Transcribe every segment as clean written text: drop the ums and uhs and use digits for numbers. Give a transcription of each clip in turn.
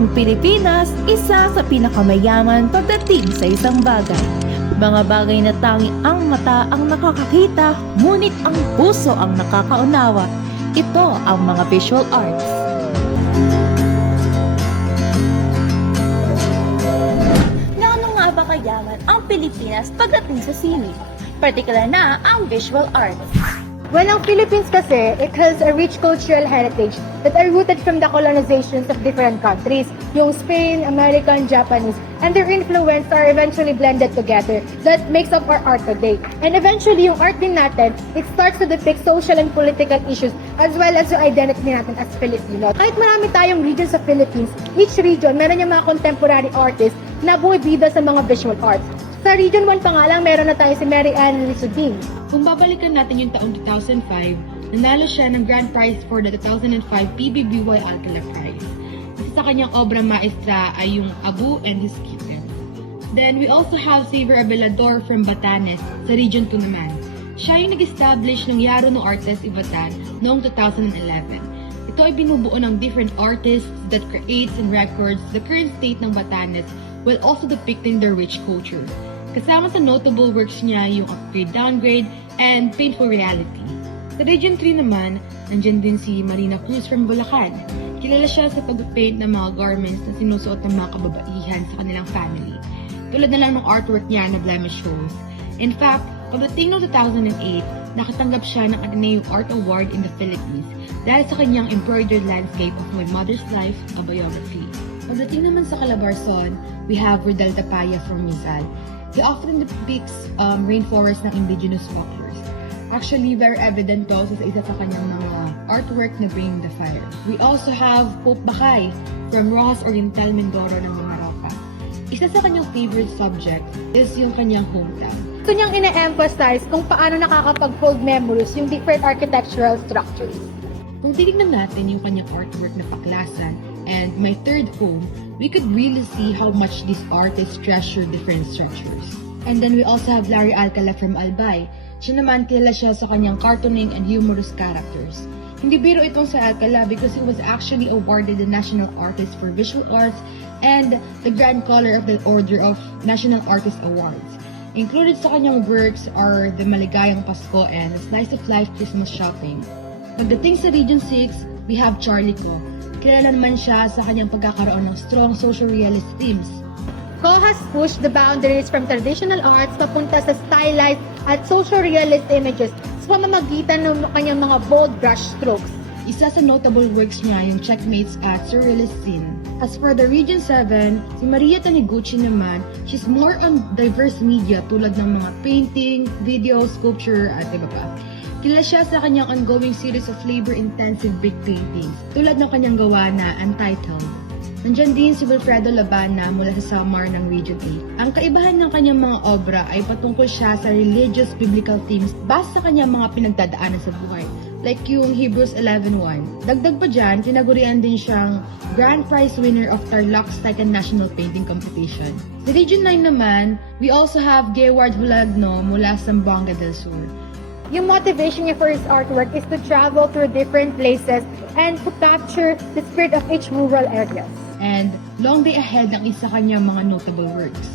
Ang Pilipinas, isa sa pinakamayaman pagdating sa isang bagay. Mga bagay na tangi ang mata ang nakakakita, ngunit ang puso ang nakakaunawa. Ito ang mga visual arts. Gaano nga ba kayaman ang Pilipinas pagdating sa sining? Partikular na ang visual arts. Well, ang Philippines kasi, it has a rich cultural heritage that are rooted from the colonizations of different countries, yung Spain, American, Japanese, and their influence are eventually blended together. That makes up our art today. And eventually, yung art din natin, it starts to depict social and political issues as well as yung identity natin as Filipino. Kahit marami tayong regions sa Philippines, each region, meron yung mga contemporary artists na bumibida sa mga visual arts. Sa Region 1 pa nga lang, meron na tayo si Mary Ann Lisuding. Kung babalikan natin yung taong 2005, nanalo siya ng grand prize for the 2005 PBBY Alcala Prize. Isa sa kanyang obra maestra ay yung Abu and His Kitten. Then we also have Xavier Abelador from Batanes sa Region 2 naman. Siya yung nag-establish ng Yaro no Artes Ivatan noong 2011. Ito ay binubuo ng different artists that creates and records the current state ng Batanes while also depicting their rich culture. Kasama sa notable works niya yung Upgrade Downgrade and Painful Reality. Sa Region 3 naman, nandyan din si Marina Cruz from Bulacan. Kilala siya sa pag-paint ng mga garments na sinusuot ng mga kababaihan sa kanilang family. Tulad na lang ng artwork niya na Blemish Rose. In fact, pagdating noong 2008, nakatanggap siya ng Ateneo Art Award in the Philippines dahil sa kanyang embroidered landscape of My Mother's Life, a biography. Pagdating naman sa Calabarzon, we have Rodel Tapaya from Rizal. He often depicts rainforest ng indigenous folklores. Actually, very evident to sa isa sa kanyang mga artwork na Bring the Fire. We also have Pope Bakay from Rojas Oriental, Mindoro ng Maroka. Isa sa kanyang favorite subject is yung kanyang hometown. Gusto niyang ina-emphasize kung paano nakakapag-hold memories yung different architectural structures. Kung titignan natin yung kanyang artwork na Paklasan and My Third Home, we could really see how much these artists treasure different structures. And then we also have Larry Alcala from Albay. Siya naman, kilala siya sa kanyang cartooning and humorous characters. Hindi biro itong sa Alcala because he was actually awarded the National Artist for Visual Arts and the Grand Collar of the Order of National Artist Awards. Included sa kanyang works are The Maligayang Pasko and The Slice of Life Christmas Shopping. Pagdating sa Region 6, we have Charlie Co. Kilala naman siya sa kanyang pagkakaroon ng strong social realist themes. Ko has pushed the boundaries from traditional arts papunta sa stylized at social realist images sa pamamagitan ng kanyang mga bold brush strokes. Isa sa notable works niya yung Checkmates at Surrealist Scene. As for the Region 7, si Maria Taniguchi naman, she's more on diverse media tulad ng mga painting, video, sculpture, at iba pa. Kilala siya sa kanyang ongoing series of labor-intensive brick paintings, tulad ng kanyang gawa na Untitled. Nandyan din si Wilfredo Labana mula sa Samar ng Region 8. Ang kaibahan ng kanyang mga obra ay patungkol siya sa religious biblical themes base sa kanyang mga pinagdadaanan sa buhay, like yung Hebrews 11:1. Dagdag pa dyan, tinagurian din siyang Grand Prize winner of Tarlac Second National Painting Competition. Sa Region 9 naman, we also have Gayward Hulagno mula sa Zamboanga del Sur. Yung motivation niya for his artwork is to travel through different places and to capture the spirit of each rural areas. And Long Day Ahead ang isa kanyang mga notable works.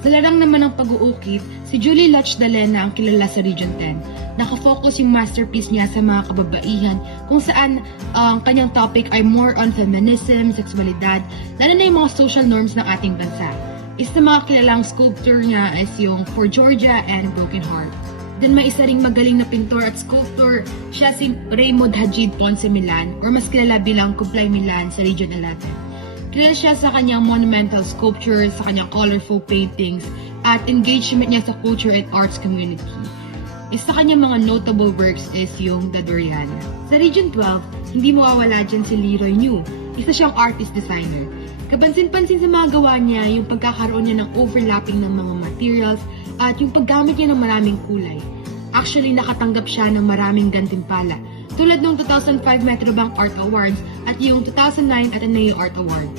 Sa larang naman ng pag-uukit, si Julie Lachdalena ang kilala sa Region 10. Nakafocus yung masterpiece niya sa mga kababaihan kung saan ang kanyang topic ay more on feminism, sexualidad, lalo na yung mga social norms ng ating bansa. Isa sa mga kilalang sculptor niya is yung For Georgia and Broken Heart. Then may isa ring magaling na pintor at sculptor, siya si Raymond Hajid Ponce Milan or mas kilala bilang Kublai Milan sa Region 11. Kilala siya sa kanyang monumental sculptures, sa kanyang colorful paintings, at engagement niya sa culture and arts community. Isa sa kanyang mga notable works is yung The Doriana. Sa Region 12, hindi mawawala dyan si Leroy New. Isa siyang artist designer. Kapansin-pansin sa mga gawa niya yung pagkakaroon niya ng overlapping ng mga materials at yung paggamit niya ng maraming kulay. Actually, nakatanggap siya ng maraming gantimpala, tulad ng 2005 Metrobank Art Awards at yung 2009 Ateneo Art Award.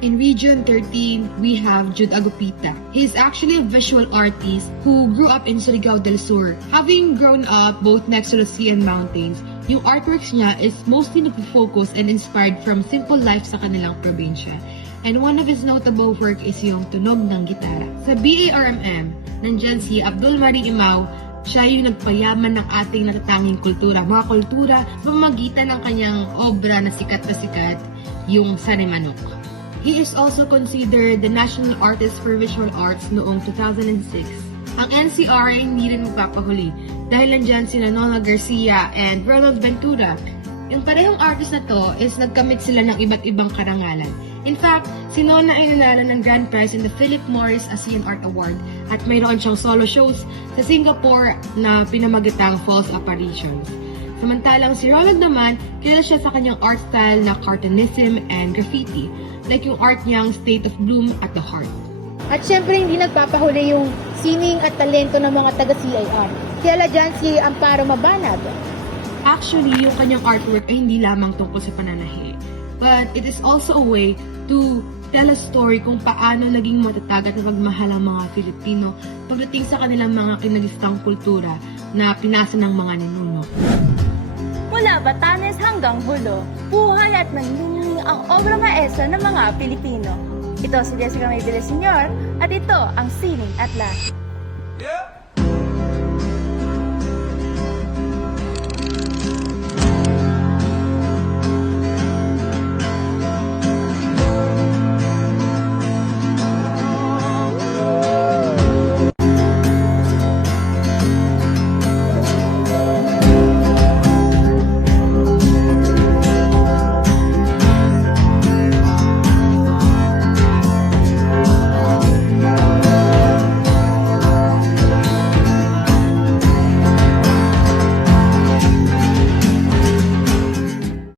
In Region 13, we have Jude Agupita. He is actually a visual artist who grew up in Surigao del Sur. Having grown up both next to the sea and mountains, yung artworks niya is mostly nag-focus and inspired from simple life sa kanilang probinsya. And one of his notable work is yung Tunog ng Gitara. Sa BARMM, nandyan si Abdul Mari Imao. Siya yung nagpayaman ng ating natatanging kultura. Mga kultura, pamamagitan ng kanyang obra na sikat, yung Sanay Manok. He is also considered the National Artist for Visual Arts noong 2006. Ang NCR ay hindi rin magpapahuli dahil nandyan sila Nola Garcia and Ronald Ventura. Yung parehong artist na to is nagkamit sila ng iba't ibang karangalan. In fact, si Nona ay nanalo ng grand prize in the Philip Morris ASEAN Art Award at mayroon siyang solo shows sa Singapore na pinamagatang false apparitions. Samantalang si Ronald naman, kilala siya sa kanyang art style na cartoonism and graffiti, like yung art niyang State of Bloom at the Heart. At syempre hindi nagpapahuli yung sining at talento ng mga taga-CIR. Kilala dyan si Amparo Mabanag. Actually, yung kanyang artwork ay hindi lamang tungkol sa pananahi, but it is also a way to tell a story kung paano naging matatag at magmahal ang mga Filipino pagdating sa kanilang mga kinagistang kultura na pinasa ng mga ninuno. Mula Batanes hanggang Hulo, buhay at nangyayari ang obra maestra ng mga Pilipino. Ito si Jessica May Villaseñor at ito ang Sining Atlas. Yeah.